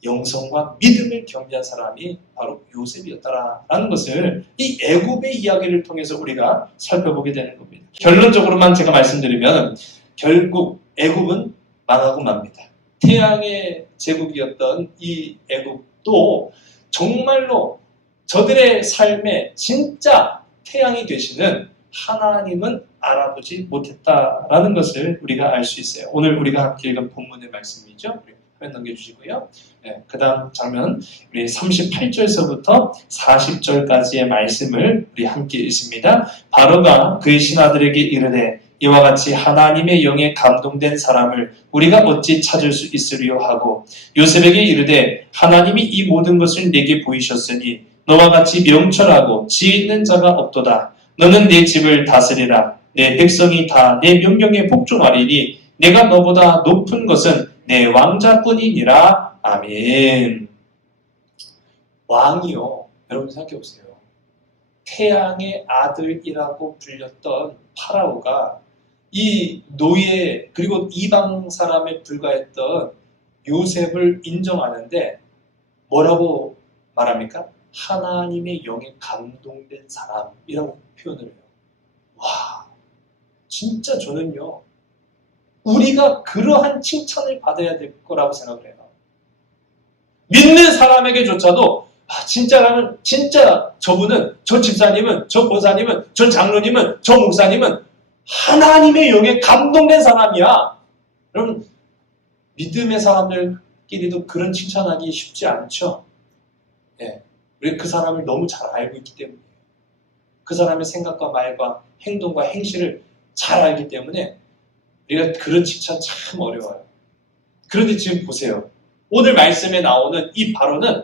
영성과 믿음을 겸비한 사람이 바로 요셉이었다라는 것을 이 애굽의 이야기를 통해서 우리가 살펴보게 되는 겁니다. 결론적으로만 제가 말씀드리면 결국 애굽은 망하고 맙니다. 태양의 제국이었던 이 애굽도 정말로 저들의 삶에 진짜 태양이 되시는 하나님은 알아보지 못했다라는 것을 우리가 알 수 있어요. 오늘 우리가 함께 읽은 본문의 말씀이죠. 화면 넘겨주시고요. 네, 그 다음 장면 우리 38절서부터 40절까지의 말씀을 우리 함께 읽습니다. 바로가 그의 신하들에게 이르되 이와 같이 하나님의 영에 감동된 사람을 우리가 어찌 찾을 수 있으리요 하고 요셉에게 이르되 하나님이 이 모든 것을 내게 보이셨으니 너와 같이 명철하고 지혜 있는 자가 없도다. 너는 내 집을 다스리라. 내 백성이 다 내 명령에 복종하리니 내가 너보다 높은 것은 내 왕자뿐이니라. 아멘. 왕이요. 여러분 생각해보세요. 태양의 아들이라고 불렸던 파라오가 이 노예 그리고 이방 사람에 불과했던 요셉을 인정하는데 뭐라고 말합니까? 하나님의 영에 감동된 사람이라고 표현을 해요. 와, 진짜 저는요. 우리가 그러한 칭찬을 받아야 될 거라고 생각을 해요. 믿는 사람에게조차도 진짜 저분은, 저 집사님은, 저 권사님은, 저 장로님은, 저 목사님은 하나님의 영에 감동된 사람이야. 여러분 믿음의 사람들끼리도 그런 칭찬하기 쉽지 않죠. 예, 우리 그 사람을 너무 잘 알고 있기 때문에 그 사람의 생각과 말과 행동과 행실을 잘 알기 때문에 우리가 그런 칭찬 참 어려워요. 그런데 지금 보세요. 오늘 말씀에 나오는 이 바로는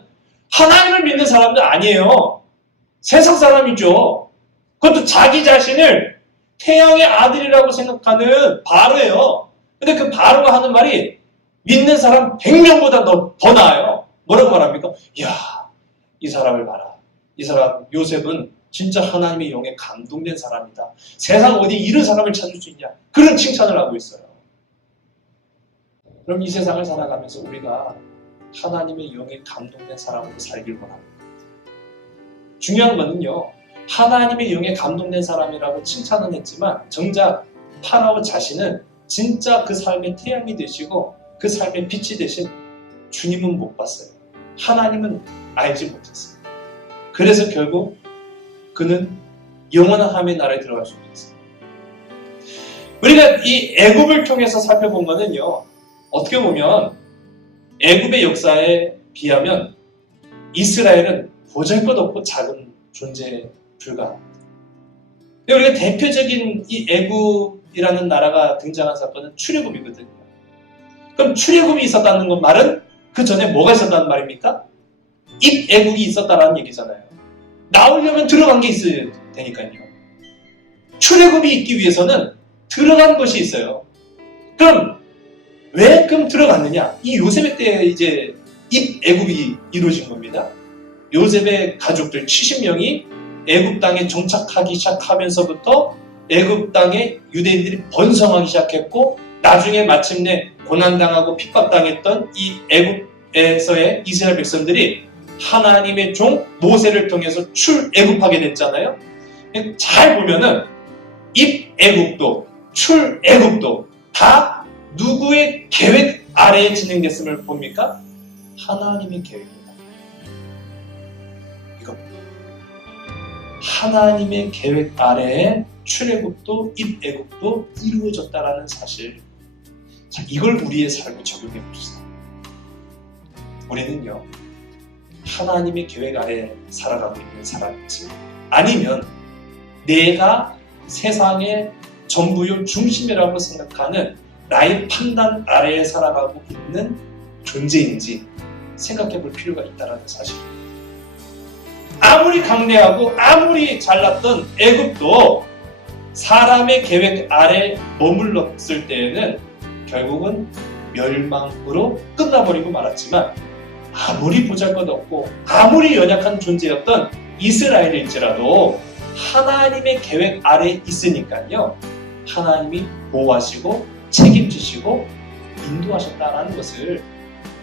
하나님을 믿는 사람들 아니에요. 세상 사람이죠. 그것도 자기 자신을 태양의 아들이라고 생각하는 바로예요. 근데 그 바로가 하는 말이 믿는 사람 100명보다 더 나아요. 뭐라고 말합니까? 이야, 이 사람을 봐라. 이 사람 요셉은 진짜 하나님의 영에 감동된 사람이다. 세상 어디 이런 사람을 찾을 수 있냐? 그런 칭찬을 하고 있어요. 그럼 이 세상을 살아가면서 우리가 하나님의 영에 감동된 사람으로 살길 원합니다. 중요한 것은요. 하나님의 영에 감동된 사람이라고 칭찬은 했지만 정작 파라오 자신은 진짜 그 삶의 태양이 되시고 그 삶의 빛이 되신 주님은 못 봤어요. 하나님은 알지 못했어요. 그래서 결국 그는 영원한 함의 나라에 들어갈 수 없었어요. 우리가 이 애굽을 통해서 살펴본 거는요, 어떻게 보면 애굽의 역사에 비하면 이스라엘은 보잘것없고 작은 존재에 불과합니다. 우리가 대표적인 이 애굽이라는 나라가 등장한 사건은 출애굽이거든요. 그럼 출애굽이 있었다는 건 말은 그 전에 뭐가 있었다는 말입니까? 입애굽이 있었다는 얘기잖아요. 나오려면 들어간 게 있어야 되니까요. 출애굽이 있기 위해서는 들어간 것이 있어요. 그럼 왜 그럼 들어갔느냐? 이 요셉의 때 이제 입애굽이 이루어진 겁니다. 요셉의 가족들 70명이 애굽 땅에 정착하기 시작하면서부터 애굽 땅에 유대인들이 번성하기 시작했고, 나중에 마침내 고난당하고 핍박당했던 이 애굽에서의 이스라엘 백성들이 하나님의 종 모세를 통해서 출애굽하게 됐잖아요. 잘 보면은 입애굽도 출애굽도 다 누구의 계획 아래에 진행됐음을 봅니까? 하나님의 계획입니다. 이겁니다. 하나님의 계획 아래에 출애굽도 입애굽도 이루어졌다라는 사실. 자, 이걸 우리의 삶에 적용해 봅시다. 우리는요, 하나님의 계획 아래에 살아가고 있는 사람인지, 아니면 내가 세상의 전부요 중심이라고 생각하는 나의 판단 아래에 살아가고 있는 존재인지 생각해 볼 필요가 있다는 사실입니다. 아무리 강대하고 아무리 잘났던 애굽도 사람의 계획 아래 머물렀을 때에는 결국은 멸망으로 끝나버리고 말았지만, 아무리 보잘것없고 아무리 연약한 존재였던 이스라엘일지라도 하나님의 계획 아래에 있으니까요, 하나님이 보호하시고 책임지시고 인도하셨다는 것을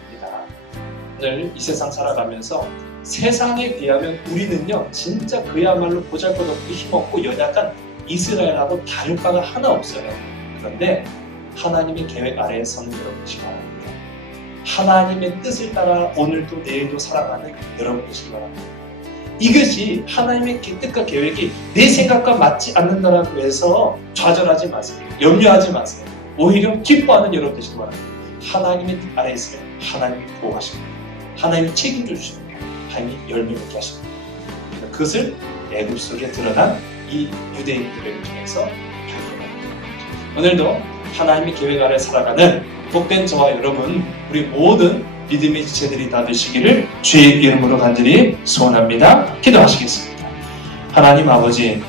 봅니다. 오늘 이 세상 살아가면서 세상에 비하면 우리는요, 진짜 그야말로 보잘것없고 힘없고 연약한 이스라엘하고 다를 바가 하나 없어요. 그런데 하나님의 계획 아래에 서는 여러분이시기 바랍니다. 하나님의 뜻을 따라 오늘도 내일도 살아가는 여러분이시기 바랍니다. 이것이 하나님의 뜻과 계획이 내 생각과 맞지 않는다라고 해서 좌절하지 마세요. 염려하지 마세요. 오히려 기뻐하는 여러분 되시기 바랍니다. 하나님의 뜻 아래에 있으면 하나님이 보호하십니다. 하나님이 책임져 주십니다. 하나님이 열매 맺게 하십니다. 그것을 애굽 속에 드러난 이 유대인들을 통해서 발견합니다. 오늘도 하나님의 계획 아래 살아가는 복된 저와 여러분, 우리 모든 믿음의 지체들이 다 되시기를 주의 이름으로 간절히 소원합니다. 기도하시겠습니다. 하나님 아버지,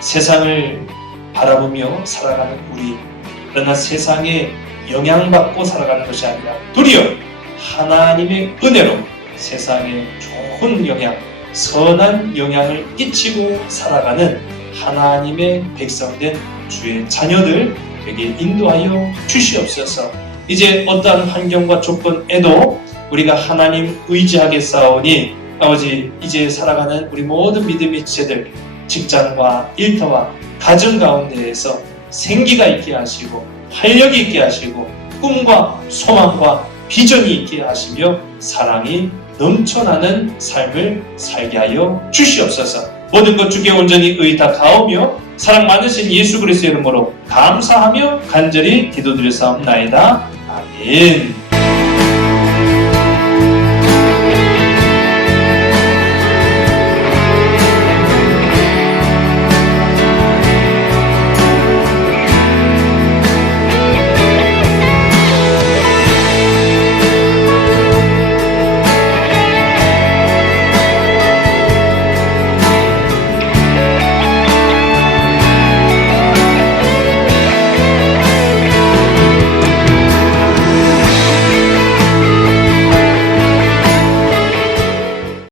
세상을 바라보며 살아가는 우리, 그러나 세상에 영향받고 살아가는 것이 아니라 도리어 하나님의 은혜로 세상에 좋은 영향, 선한 영향을 끼치고 살아가는 하나님의 백성된 주의 자녀들 되게 인도하여 주시옵소서. 이제 어떠한 환경과 조건에도 우리가 하나님 의지하겠사오니 아버지, 이제 살아가는 우리 모든 믿음의 지체들, 직장과 일터와 가정 가운데에서 생기가 있게 하시고 활력이 있게 하시고 꿈과 소망과 비전이 있게 하시며 사랑이 넘쳐나는 삶을 살게 하여 주시옵소서. 모든 것 주께 온전히 의탁하오며 사랑 많으신 예수 그리스도의 이름으로 감사하며 간절히 기도드렸사옵나이다. 아멘.